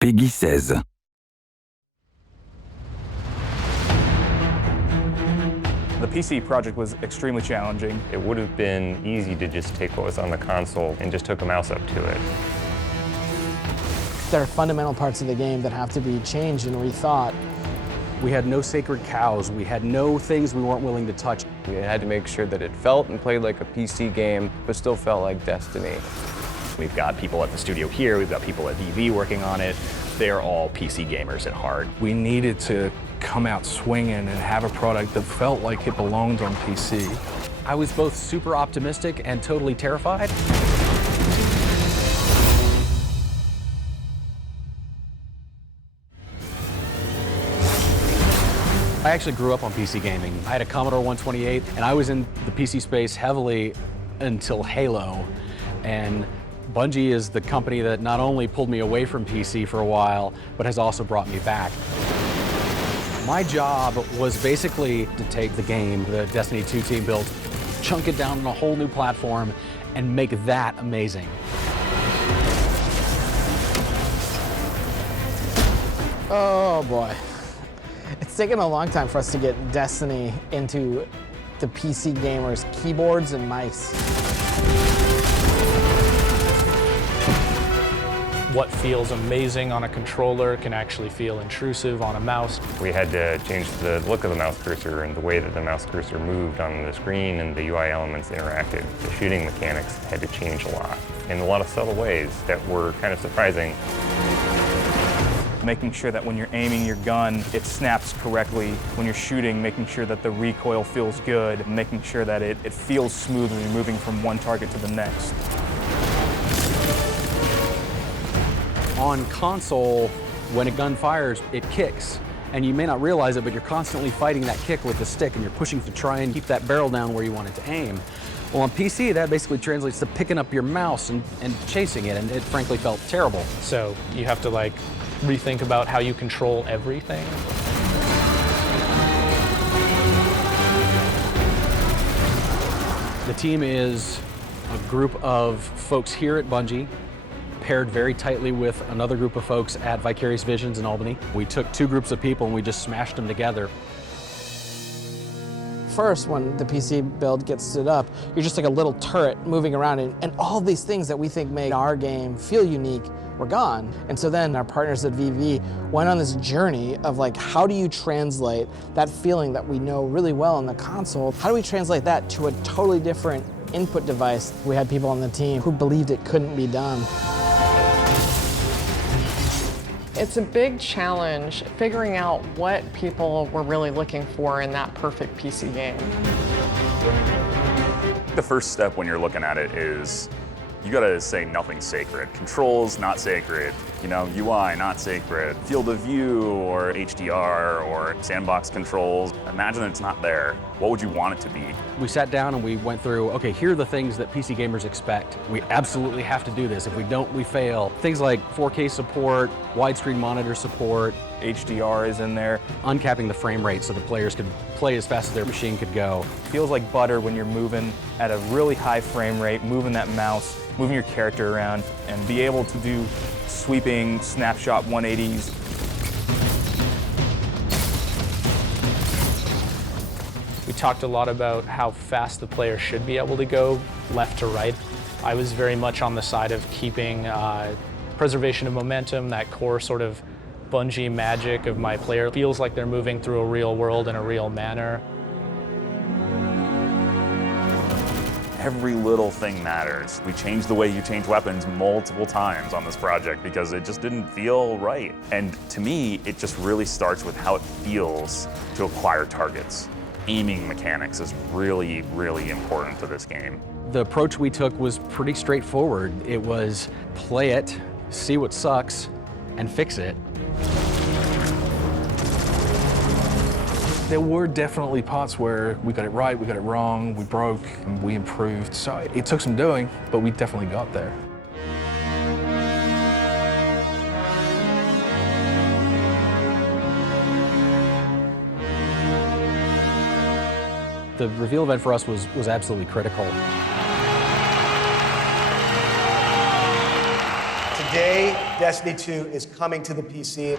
Peggy 16. The PC project was extremely challenging. It would have been easy to just take what was on the console and just hook a mouse up to it. There are fundamental parts of the game that have to be changed and rethought. We had no sacred cows. We had no things we weren't willing to touch. We had to make sure that it felt and played like a PC game, but still felt like Destiny. We've got people at the studio here, we've got people at VV working on it. They're all PC gamers at heart. We needed to come out swinging and have a product that felt like it belonged on PC. I was both super optimistic and totally terrified. I actually grew up on PC gaming. I had a Commodore 128, and I was in the PC space heavily until Halo. And Bungie is the company that not only pulled me away from PC for a while, but has also brought me back. My job was basically to take the game the Destiny 2 team built, chunk it down on a whole new platform, and make that amazing. Oh boy. It's taken a long time for us to get Destiny into the PC gamers' keyboards and mice. What feels amazing on a controller can actually feel intrusive on a mouse. We had to change the look of the mouse cursor and the way that the mouse cursor moved on the screen and the UI elements interacted. The shooting mechanics had to change a lot in a lot of subtle ways that were kind of surprising. Making sure that when you're aiming your gun, it snaps correctly. When you're shooting, making sure that the recoil feels good, making sure that it feels smooth when you're moving from one target to the next. On console, when a gun fires, it kicks. And you may not realize it, but you're constantly fighting that kick with the stick and you're pushing to try and keep that barrel down where you want it to aim. Well, on PC, that basically translates to picking up your mouse and chasing it, and it frankly felt terrible. So you have to rethink about how you control everything. The team is a group of folks here at Bungie, paired very tightly with another group of folks at Vicarious Visions in Albany. We took two groups of people and we just smashed them together. First, when the PC build gets stood up, you're just like a little turret moving around, and all these things that we think make our game feel unique were gone. And so then our partners at VV went on this journey of how do you translate that feeling that we know really well on the console? How do we translate that to a totally different input device? We had people on the team who believed it couldn't be done. It's a big challenge figuring out what people were really looking for in that perfect PC game. The first step when you're looking at it is you gotta say nothing's sacred. Controls, not sacred. UI, not sacred. Field of view or HDR or sandbox controls. Imagine it's not there. What would you want it to be? We sat down and we went through, okay, here are the things that PC gamers expect. We absolutely have to do this. If we don't, we fail. Things like 4K support, widescreen monitor support. HDR is in there. Uncapping the frame rate so the players could play as fast as their machine could go. Feels like butter when you're moving at a really high frame rate, moving that mouse, moving your character around, and be able to do sweeping snapshot 180s. We talked a lot about how fast the player should be able to go left to right. I was very much on the side of keeping preservation of momentum, that core sort of Bungie magic of my player feels like they're moving through a real world in a real manner. Every little thing matters. We changed the way you change weapons multiple times on this project because it just didn't feel right. And to me, it just really starts with how it feels to acquire targets. Aiming mechanics is really, really important to this game. The approach we took was pretty straightforward. It was play it, see what sucks, and fix it. There were definitely parts where we got it right, we got it wrong, we broke, and we improved. So it took some doing, but we definitely got there. The reveal event for us was absolutely critical. Today, Destiny 2 is coming to the PC.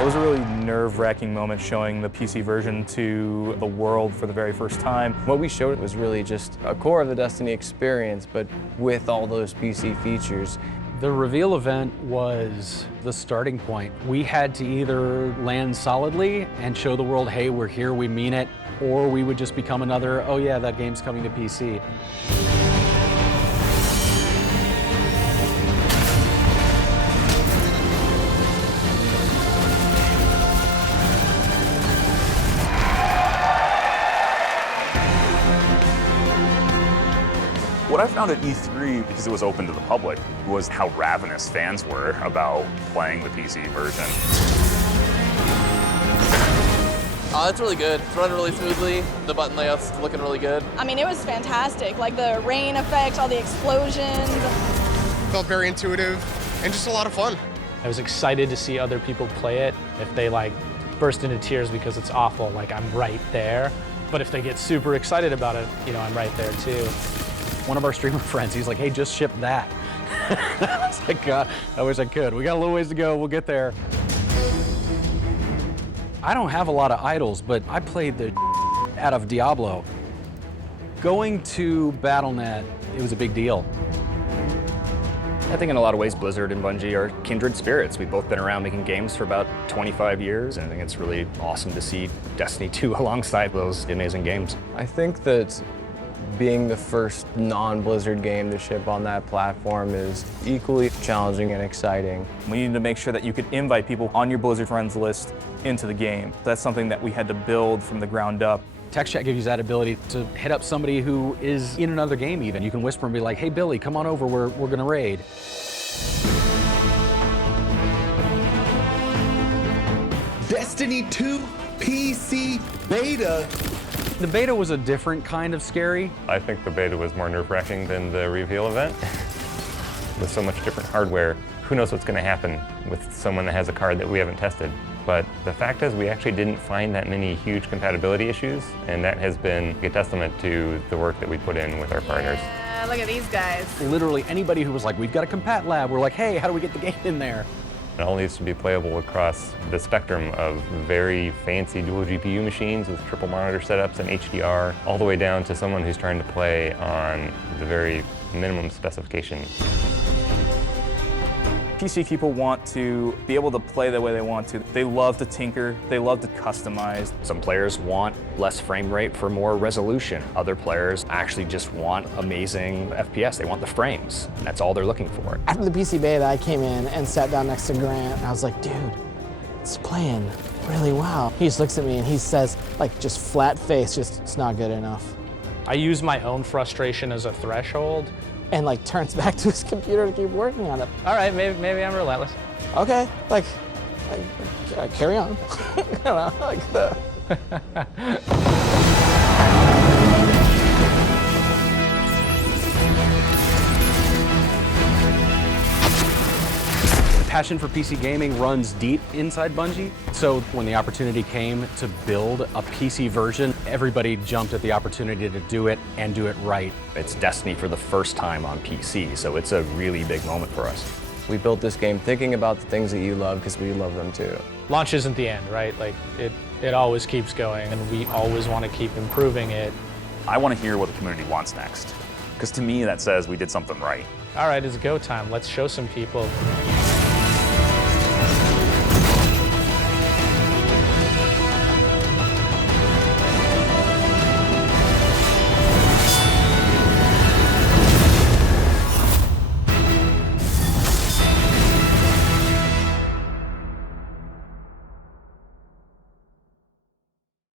It was a really nerve-wracking moment showing the PC version to the world for the very first time. What we showed was really just a core of the Destiny experience, but with all those PC features. The reveal event was the starting point. We had to either land solidly and show the world, hey, we're here, we mean it, or we would just become another, oh yeah, that game's coming to PC. What I found at E3, because it was open to the public, was how ravenous fans were about playing the PC version. It's really good. It's running really smoothly. The button layout's looking really good. I mean, it was fantastic. Like the rain effects, all the explosions. Felt very intuitive and just a lot of fun. I was excited to see other people play it. If they like burst into tears because it's awful, like I'm right there. But if they get super excited about it, you know, I'm right there too. One of our streamer friends, he's like, hey, just ship that. I was like, God, I wish I could. We got a little ways to go, we'll get there. I don't have a lot of idols, but I played the out of Diablo. Going to Battle.net, it was a big deal. I think in a lot of ways, Blizzard and Bungie are kindred spirits. We've both been around making games for about 25 years, and I think it's really awesome to see Destiny 2 alongside those amazing games. I think that being the first non-Blizzard game to ship on that platform is equally challenging and exciting. We needed to make sure that you could invite people on your Blizzard friends list into the game. That's something that we had to build from the ground up. Text chat gives you that ability to hit up somebody who is in another game even. You can whisper and be like, hey Billy, come on over, we're gonna raid. Destiny 2 PC beta. The beta was a different kind of scary. I think the beta was more nerve-wracking than the reveal event. With so much different hardware, who knows what's going to happen with someone that has a card that we haven't tested. But the fact is we actually didn't find that many huge compatibility issues, and that has been a testament to the work that we put in with our partners. Look at these guys. Literally anybody who was like, we've got a compat lab, we're like, hey, how do we get the game in there? It all needs to be playable across the spectrum of very fancy dual GPU machines with triple monitor setups and HDR, all the way down to someone who's trying to play on the very minimum specification. PC people want to be able to play the way they want to. They love to tinker, they love to customize. Some players want less frame rate for more resolution. Other players actually just want amazing FPS. They want the frames. That's all they're looking for. After the PC beta, I came in and sat down next to Grant, and I was like, dude, it's playing really well. He just looks at me and he says, like, just flat face, just, it's not good enough. I use my own frustration as a threshold. And like turns back to his computer to keep working on it. All right, maybe I'm relentless. Okay, like carry on. I don't know, like the. Passion for PC gaming runs deep inside Bungie. So when the opportunity came to build a PC version, everybody jumped at the opportunity to do it and do it right. It's Destiny for the first time on PC, so it's a really big moment for us. We built this game thinking about the things that you love because we love them too. Launch isn't the end, right? Like it always keeps going, and we always want to keep improving it. I want to hear what the community wants next, because to me that says we did something right. All right, it's go time. Let's show some people.